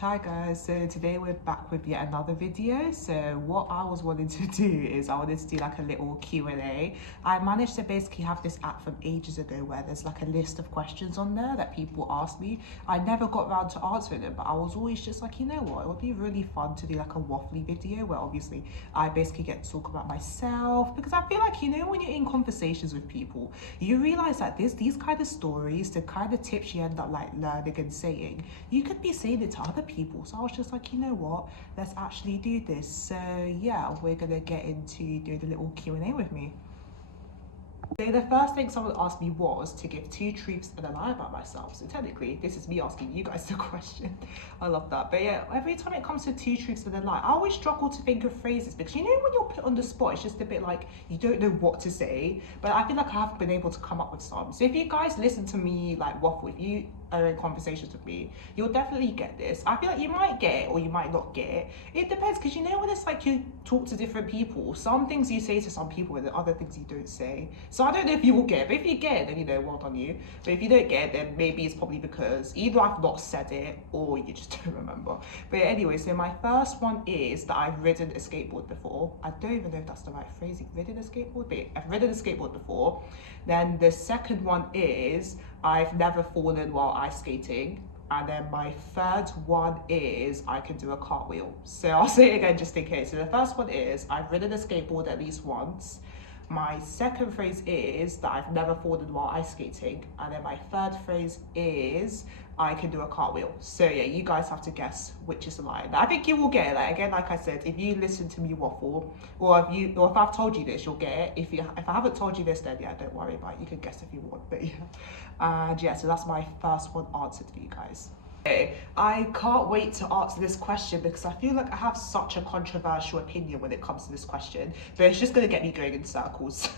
Hi guys, so today we're back with yet another video. So what I was wanting to do is I wanted to do like a little Q&A. I managed to basically have this app from ages ago where there's like a list of questions on there that people ask me. I never got around to answering them, but I was always just like, you know what, it would be really fun to do like a waffly video where obviously I basically get to talk about myself, because I feel like, you know, when you're in conversations with people, you realize that there's these kind of stories, the kind of tips you end up like learning and saying, you could be saying it to other people. So I was just like, you know what, let's actually do this. So yeah, we're gonna get into doing a little Q&A with me. So the first thing someone asked me was to give 2 truths and a lie about myself. So technically, this is me asking you guys the question. I love that. But yeah, every time it comes to 2 truths and a lie, I always struggle to think of phrases, because you know when you're put on the spot, it's just a bit like you don't know what to say. But I feel like I have been able to come up with some. So if you guys listen to me like waffle, if you are in conversations with me, you'll definitely get this. I feel like you might get it or you might not get it. It depends, because you know when it's like you talk to different people, some things you say to some people and the other things you don't say. So I don't know if you will get it, but if you get it, then you know, well done you. But if you don't get it, then maybe it's probably because either I've not said it or you just don't remember. But anyway, so my first one is that I've ridden a skateboard before. I don't even know if that's the right phrase, ridden a skateboard, but I've ridden a skateboard before. Then the second one is I've never fallen while ice skating. And then my third one is I can do a cartwheel. So I'll say it again just in case. So the first one is I've ridden a skateboard at least once. My second phrase is that I've never fallen while ice skating. And then my third phrase is I can do a cartwheel. So yeah, you guys have to guess which is the lie. I think you will get it. Like, again, like I said, if you listen to me waffle, or if I've told you this, you'll get it. If I haven't told you this, then yeah, don't worry about it. You can guess if you want. But yeah, and yeah, so that's my first one answered for you guys. Okay, I can't wait to answer this question because I feel like I have such a controversial opinion when it comes to this question, but it's just going to get me going in circles.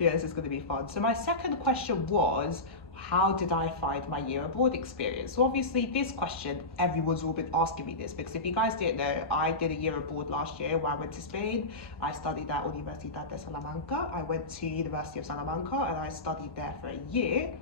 Yeah, this is going to be fun. So my second question was, how did I find my year abroad experience? So obviously this question, everyone's all been asking me this, because if you guys didn't know, I did a year abroad last year where I went to Spain. I studied at Universidad de Salamanca. I went to University of Salamanca and I studied there for a year.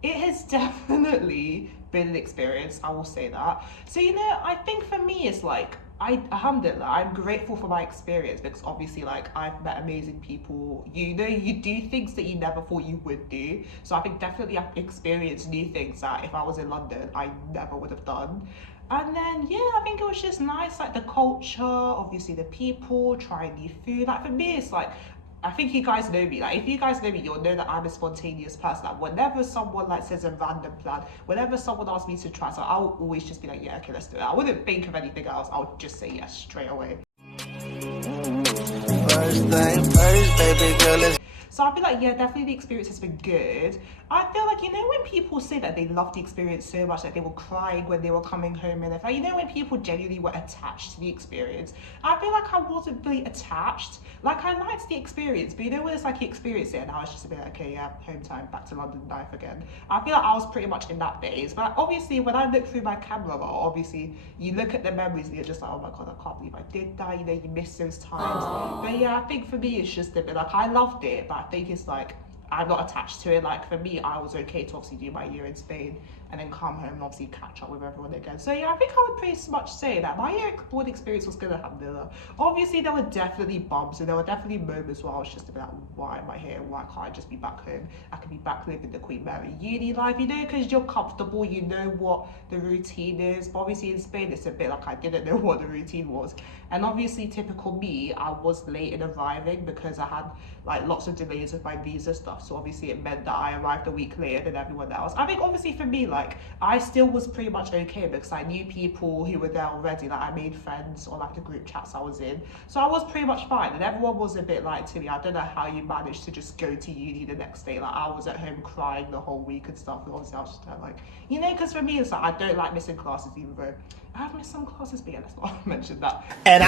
It has definitely been an experience, I will say that. So, you know, I think for me, it's like, alhamdulillah, I'm grateful for my experience, because obviously, like, I've met amazing people. You know, you do things that you never thought you would do. So I think definitely I've experienced new things that if I was in London, I never would have done. And then, yeah, I think it was just nice, like the culture, obviously the people, trying new food. Like for me, it's like, I think you guys know me. Like, if you guys know me, you'll know that I'm a spontaneous person. Like, whenever someone like says a random plan, whenever someone asks me to try, so I'll always just be like, yeah, okay, let's do it. I wouldn't think of anything else. I would just say yes straight away. First thing first, baby girl. So I feel like, yeah, definitely the experience has been good. I feel like, you know, when people say that they loved the experience so much that they were crying when they were coming home, and if you know, when people genuinely were attached to the experience, I feel like I wasn't really attached. Like, I liked the experience, but you know when it's like you experience it and I was just a bit like, okay, yeah, home time, back to London life again. I feel like I was pretty much in that phase. But obviously when I look through my camera roll, obviously you look at the memories and you're just like, oh my god, I can't believe I did that. You know, you miss those times. But yeah, I think for me it's just a bit like, I loved it, but I think it's like, I'm not attached to it. Like, for me, I was okay to obviously do my year in Spain and then come home and obviously catch up with everyone again. So yeah, I think I would pretty much say that my year abroad experience was good, alhamdulillah. Obviously there were definitely bumps and there were definitely moments where I was just a bit like, why am I here? Why can't I just be back home? I could be back living the Queen Mary uni life, you know, because you're comfortable, you know what the routine is. But obviously in Spain it's a bit like I didn't know what the routine was. And obviously typical me, I was late in arriving because I had like lots of delays with my visa stuff. So obviously it meant that I arrived a week later than everyone else. I think obviously for me, like, I still was pretty much okay because I knew people who were there already. Like, I made friends on like the group chats I was in. So I was pretty much fine. And everyone was a bit like to me, I don't know how you managed to just go to uni the next day. Like, I was at home crying the whole week and stuff. And obviously I was just like, you know, because for me it's like, I don't like missing classes, even though I have missed some classes, but yeah, let's not mention that. And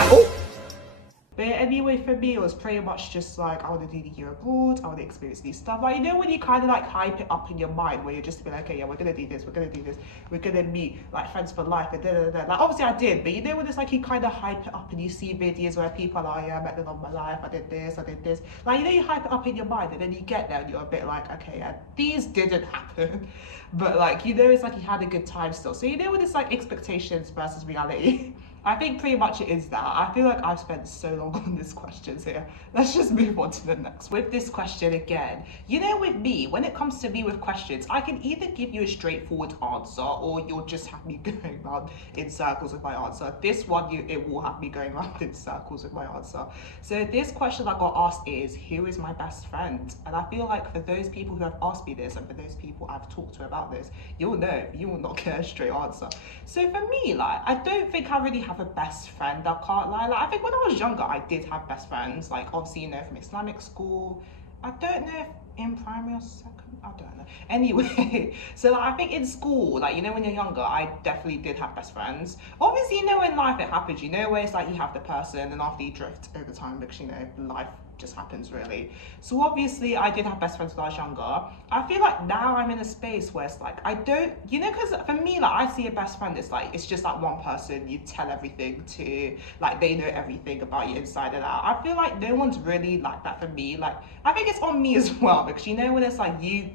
But anyway, for me, it was pretty much just like, I want to do the year abroad, I want to experience new stuff. Like, you know, when you kind of like hype it up in your mind, where you're just be like, okay, yeah, we're gonna do this, we're gonna do this, we're gonna meet like friends for life, and da da da. Like, obviously I did, but you know when it's like you kind of hype it up and you see videos where people are like, yeah, I met the love of my life, I did this, I did this. Like, you know, you hype it up in your mind, and then you get there and you're a bit like, okay, yeah, these didn't happen. But like, you know, it's like you had a good time still. So you know when it's like expectations versus reality. I think pretty much it is that. I feel like I've spent so long on this questions here. Let's just move on to the next. With this question again, you know, with me, when it comes to me with questions, I can either give you a straightforward answer, or you'll just have me going around in circles with my answer. This one, it will have me going around in circles with my answer. So this question I got asked is, who is my best friend? And I feel like for those people who have asked me this, and for those people I've talked to about this, you'll know, you will not get a straight answer. So for me, like, I don't think I really have a best friend, I can't lie. Like, I think when I was younger, I did have best friends, like obviously, you know, from Islamic school. I don't know if in primary or second, I don't know. Anyway, so like, I think in school, like, you know, when you're younger, I definitely did have best friends. Obviously, you know, in life it happens, you know, where it's like you have the person and after you drift over time, because, you know, life just happens really. So obviously I did have best friends when I was younger. I feel like now I'm in a space where it's like, I don't, you know, because for me, like, I see a best friend, it's like, it's just like one person you tell everything to, like, they know everything about you inside and out. I feel like no one's really like that for me. Like, I think it's on me as well, because, you know, when it's like you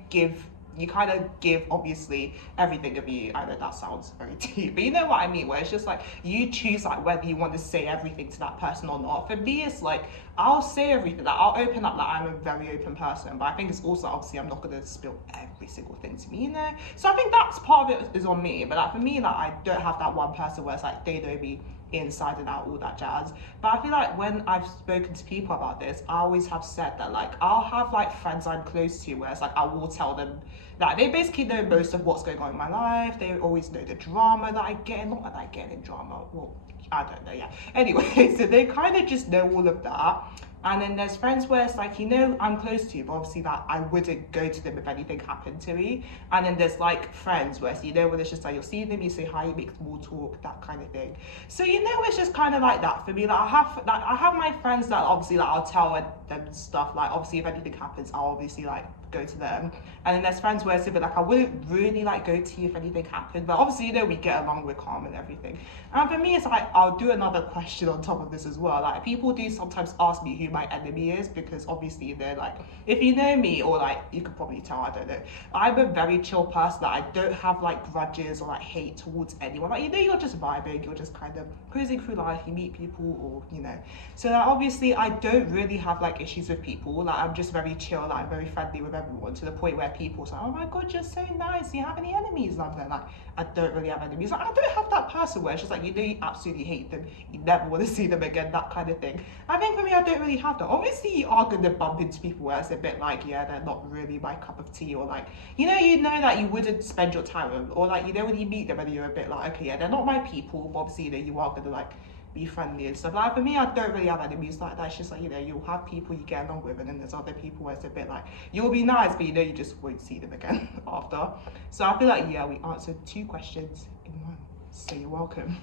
kind of give obviously everything of you. I know that sounds very deep, but you know what I mean, where it's just like you choose like whether you want to say everything to that person or not. For me, it's like I'll say everything, like I'll open up, like I'm a very open person, but I think it's also obviously I'm not going to spill every single thing to me, you know. So I think that's part of it is on me. But like for me, like I don't have that one person where it's like they know me inside and out, all that jazz. But I feel like when I've spoken to people about this, I always have said that like I'll have like friends I'm close to where it's like I will tell them that they basically know most of what's going on in my life. They always know the drama that I get, not that I get in drama, well, I don't know, yeah. Anyway, so they kind of just know all of that. And then there's friends where it's like, you know, I'm close to you, but obviously that I wouldn't go to them if anything happened to me. And then there's like friends where, so, you know, when it's just like, you'll see them, you say hi, you make small talk, that kind of thing. So, you know, it's just kind of like that for me. Like I have my friends that obviously like I'll tell them stuff. Like obviously if anything happens, I'll obviously like go to them. And then there's friends where it's a bit like I wouldn't really like go to you if anything happened, but obviously, you know, we get along, we're calm and everything. And for me, it's like I'll do another question on top of this as well. Like people do sometimes ask me who my enemy is, because obviously they're like, if you know me, or like you could probably tell, I don't know, I'm a very chill person. That I don't have like grudges or like hate towards anyone. Like, you know, you're just vibing, you're just kind of cruising through life, you meet people, or you know. So like, obviously I don't really have like issues with people. Like I'm just very chill, like I'm very friendly with everyone, to the point where people say, oh my god, you're so nice, do you have any enemies? Like that. Like I don't really have enemies. Like I don't have that person where it's just like, you know, you absolutely hate them, you never want to see them again, that kind of thing. I think for me, I don't really have that. Obviously you are going to bump into people where it's a bit like, yeah, they're not really my cup of tea, or like, you know that you wouldn't spend your time with them, or like, you know, when you meet them and you're a bit like, okay, yeah, they're not my people, but obviously, you know, you are going to like be friendly and stuff. Like for me, I don't really have enemies like that. It's just like, you know, you'll have people you get along with, and then there's other people where it's a bit like, you'll be nice, but you know, you just won't see them again after. So I feel like, yeah, we answered 2 questions in one, so you're welcome.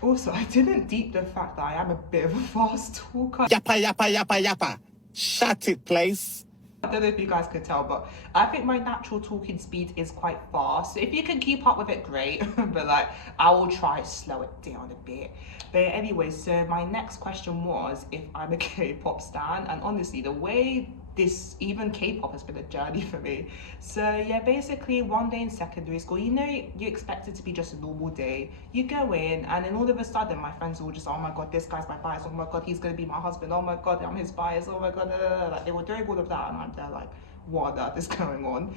Also, I didn't deep the fact that I am a bit of a fast talker. Yappa, yappa, yappa, yappa. Shut it, please. I don't know if you guys could tell, but I think my natural talking speed is quite fast. So if you can keep up with it, great. But like, I will try to slow it down a bit. But anyway, so my next question was if I'm a K-pop stan. And honestly, the way this, even K-pop has been a journey for me. So yeah, basically one day in secondary school, you know, you expect it to be just a normal day. You go in, and then all of a sudden my friends all just, oh my god, this guy's my bias, oh my god, he's gonna be my husband, oh my god, I'm his bias, oh my god, like they were doing all of that, and I'm there like, what on earth is going on?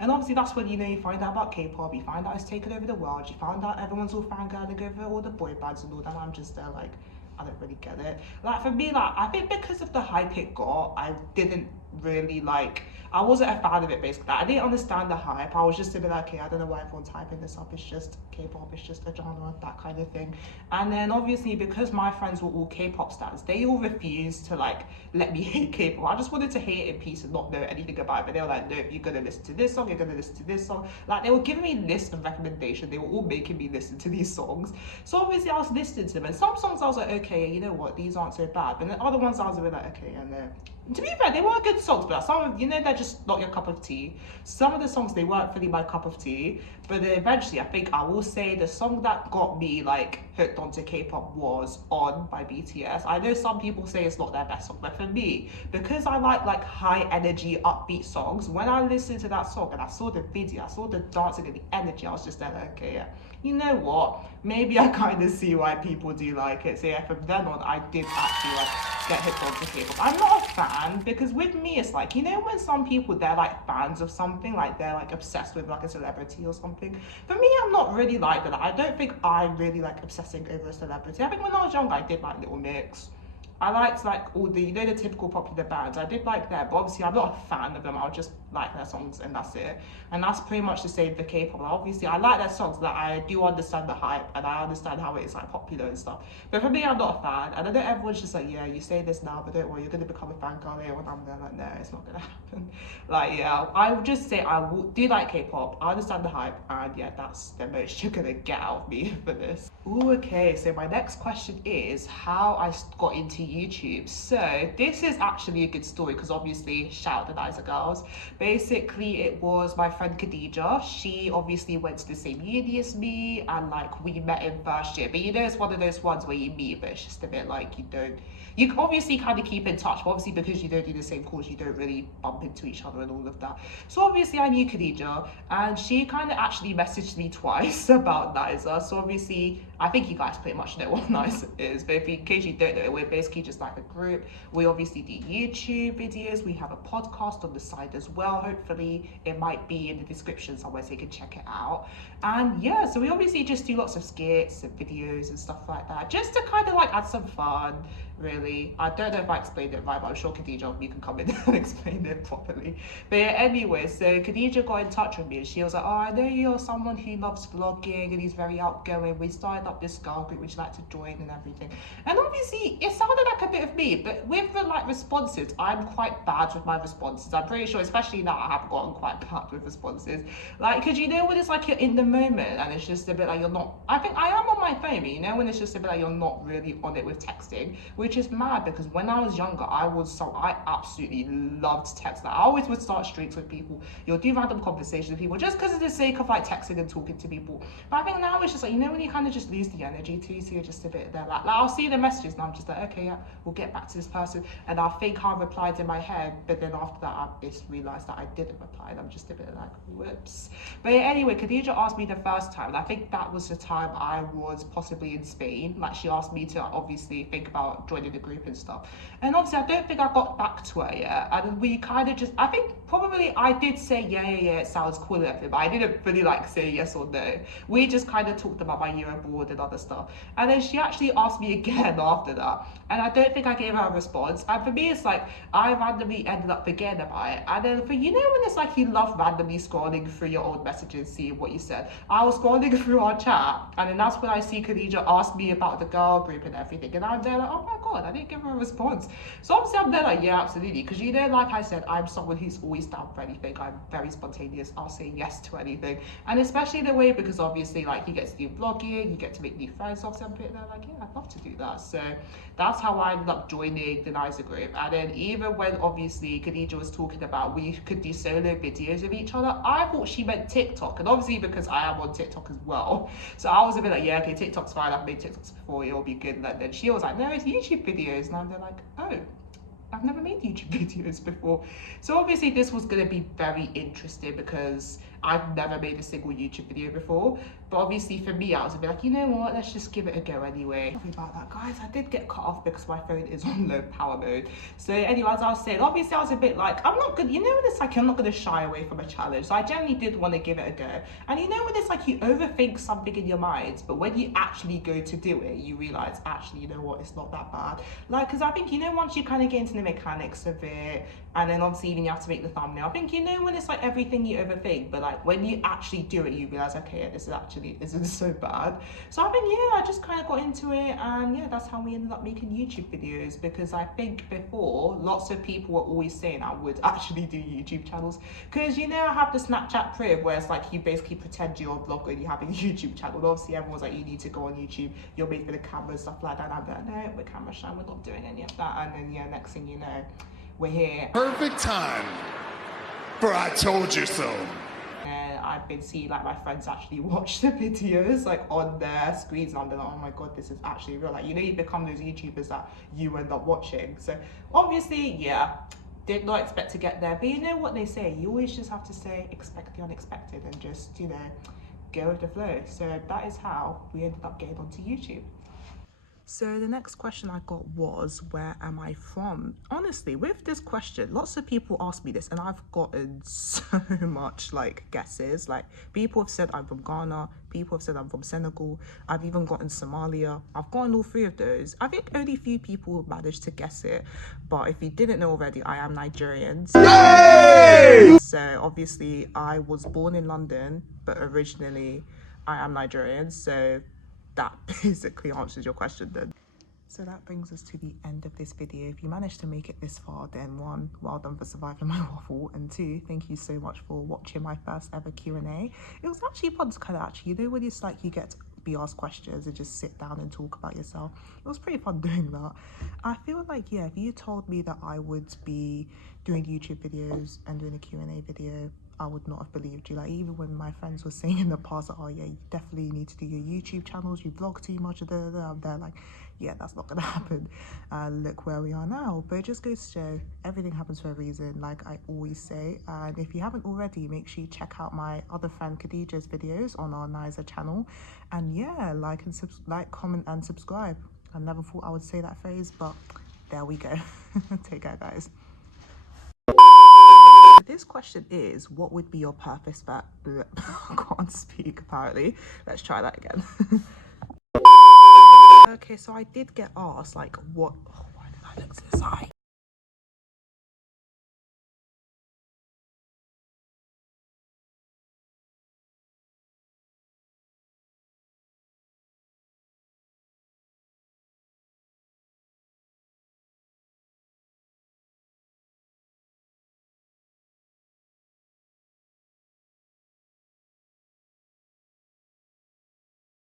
And obviously that's when, you know, you find out about K-pop, you find out it's taken over the world, you find out everyone's all fangirling over all the boy bands and all that, and I'm just there like, I don't really get it. Like for me, like I think because of the hype it got, I didn't really like, I wasn't a fan of it basically. I didn't understand the hype. I was just a bit like, okay, I don't know why everyone's hyping this up. It's just K-pop, it's just a genre, that kind of thing. And then obviously because my friends were all K-pop stars, they all refused to like let me hate K-pop. I just wanted to hate it in peace and not know anything about it. But they were like, no, you're gonna listen to this song, you're gonna listen to this song. Like they were giving me lists of recommendations. They were all making me listen to these songs. So obviously I was listening to them, and some songs I was like, okay, you know what, these aren't so bad. But then other ones I was a bit like, okay, and to be fair, they were good songs, but some of, you know, they're just not your cup of tea. Some of the songs, they weren't really my cup of tea, but then eventually I think I will say the song that got me like hooked onto K-pop was On by BTS. I know some people say it's not their best song, but for me, because I like high energy upbeat songs, when I listened to that song and I saw the video, I saw the dancing and the energy, I was just like, okay, yeah, you know what, maybe I kind of see why people do like it. So yeah, from then on I did actually like get hooked onto K-pop. I'm not a fan, because with me it's like, you know, when some people, they're like fans of something, like they're like obsessed with like a celebrity or something. For me, I'm not really like that. I don't think I really like obsessing over a celebrity. I think when I was younger I did like Little Mix. I liked like all the, you know, the typical popular bands. I did like that, but obviously I'm not a fan of them. I'll just like their songs and that's it. And that's pretty much the same for K-pop. Like, obviously I like their songs, that I do understand the hype and I understand how it is like popular and stuff. But for me, I'm not a fan. And I know everyone's just like, yeah, you say this now, but don't worry, you're gonna become a fan girl later. And I'm there like, no, it's not gonna happen. Like, yeah, I would just say do like K-pop. I understand the hype, and yeah, that's the most you're gonna get out of me for this. Ooh, okay, so my next question is how I got into YouTube. So this is actually a good story, because obviously shout out the Nicer Girls. Basically it was my friend Khadija. She obviously went to the same uni as me, and like we met in first year, but you know, it's one of those ones where you meet but it's just a bit like you obviously kind of keep in touch, but obviously because you don't do the same course, you don't really bump into each other and all of that. So obviously I knew Khadija, and she kind of actually messaged me twice about Niza. So obviously I think you guys pretty much know what Niza is, but in case you don't know, we're basically just like a group. We obviously do YouTube videos, we have a podcast on the side as well. Hopefully it might be in the description somewhere so you can check it out. And yeah, so we obviously just do lots of skits and videos and stuff like that, just to kind of like add some fun, really. I don't know if I explained it right, but I'm sure Khadija, you can come in and explain it properly. But yeah, anyway, so Khadija got in touch with me and she was like, oh, I know you're someone who loves vlogging and he's very outgoing. We started up this girl group, would you like to join and everything? And obviously it sounded like a bit of me, but with the like responses, I'm quite bad with my responses. I'm pretty sure, especially now, I have gotten quite bad with responses. Like, because you know when it's like you're in the moment and it's just a bit like you're not, I think I am on my phone, but you know when it's just a bit like you're not really on it with texting, which is mad, because when I was younger, I absolutely loved text. Like, I always would start streaks with people. You'll do random conversations with people just because of the sake of like texting and talking to people. But I think now it's just like, you know, when you kind of just lose the energy too, so you're just a bit there. Like I'll see the messages and I'm just like, okay, yeah, we'll get back to this person, and I think I replied in my head, but then after that I just realized that I didn't reply, and I'm just a bit like, whoops. But yeah, anyway, Khadija asked me the first time, and I think that was the time I was possibly in Spain. Like, she asked me to obviously think about joining the group and stuff, and obviously I don't think I got back to her yet, and we kind of just, I think probably I did say yeah, it sounds cool and everything, but I didn't really like say yes or no. We just kind of talked about my year abroad and other stuff, and then she actually asked me again after that, and I don't think I gave her a response. And for me, it's like I randomly ended up forgetting about it, and then for, you know, when it's like you love randomly scrolling through your old messages, seeing what you said, I was scrolling through our chat, and then that's when I see Khadija ask me about the girl group and everything, and I'm there like, oh my god, I didn't give her a response. So obviously I'm there like, yeah, absolutely, because you know, like I said, I'm someone who's always down for anything. I'm very spontaneous. I'll say yes to anything, and especially the way, because obviously like you get to do vlogging, you get to make new friends. Obviously I'm a bit there like, yeah, I'd love to do that. So that's how I ended up joining the Niza group. And then even when obviously Khadija was talking about we could do solo videos with each other, I thought she meant TikTok, and obviously because I am on TikTok as well, so I was a bit like, yeah, okay, TikTok's fine, I've made TikToks before, it'll be good. And then she was like, no, it's YouTube videos, and I'm there like, oh, I've never made YouTube videos before. So obviously this was going to be very interesting, because I've never made a single YouTube video before, but obviously for me, I was a bit like, you know what, let's just give it a go anyway. Sorry about that, guys. I did get cut off because my phone is on low power mode. So anyway, as I was saying, obviously I was a bit like, I'm not good, you know when it's like, I'm not gonna shy away from a challenge. So I generally did want to give it a go. And you know when it's like, you overthink something in your mind, but when you actually go to do it, you realize, actually, you know what, it's not that bad. Like, because I think, you know, once you kind of get into the mechanics of it, and then obviously even you have to make the thumbnail, I think, you know, when it's like everything you overthink, but like when you actually do it, you realize, okay, yeah, this isn't so bad. So I think, yeah, I just kind of got into it, and yeah, that's how we ended up making YouTube videos, because I think before, lots of people were always saying I would actually do YouTube channels, because, you know, I have the Snapchat crib where it's like you basically pretend you're a blogger and you have a YouTube channel, and obviously everyone's like, you need to go on YouTube, you're made for the camera and stuff like that, and I'm like, no, we're camera shy, we're not doing any of that. And then yeah, next thing you know, we're here. Perfect time for I told you so. And I've been seeing like my friends actually watch the videos like on their screens, and I'm like, oh my god, this is actually real. Like, you know, you become those YouTubers that you end up watching. So obviously, yeah, did not expect to get there, but you know what they say, you always just have to say expect the unexpected and just, you know, go with the flow. So that is how we ended up getting onto YouTube. So the next question I got was, where am I from? Honestly, with this question, lots of people ask me this, and I've gotten so much like guesses. Like, people have said I'm from Ghana, people have said I'm from Senegal, I've even gotten Somalia. I've gotten all three of those. I think only few people managed to guess it, but if you didn't know already, I am Nigerian. So obviously I was born in London, but originally I am Nigerian. So that basically answers your question then. So that brings us to the end of this video. If you managed to make it this far, then one, well done for surviving my waffle, and two, thank you so much for watching my first ever Q&A. It was actually fun to kind of actually, you know, when it's like you get to be asked questions and just sit down and talk about yourself. It was pretty fun doing that. I feel like, yeah, if you told me that I would be doing YouTube videos and doing a Q&A video, I would not have believed you. Like, even when my friends were saying in the past, oh yeah, you definitely need to do your YouTube channels, you vlog too much, I'm there like, yeah, that's not gonna happen. Look where we are now. But it just goes to show, everything happens for a reason, like I always say. And if you haven't already, make sure you check out my other friend Khadijah's videos on our Niza channel. And yeah, like, comment and subscribe. I never thought I would say that phrase, but there we go. Take care, guys. This question is, what would be your purpose for I can't speak apparently. Let's try that again. Okay, so I did get asked like, what, oh, why did I look to the side?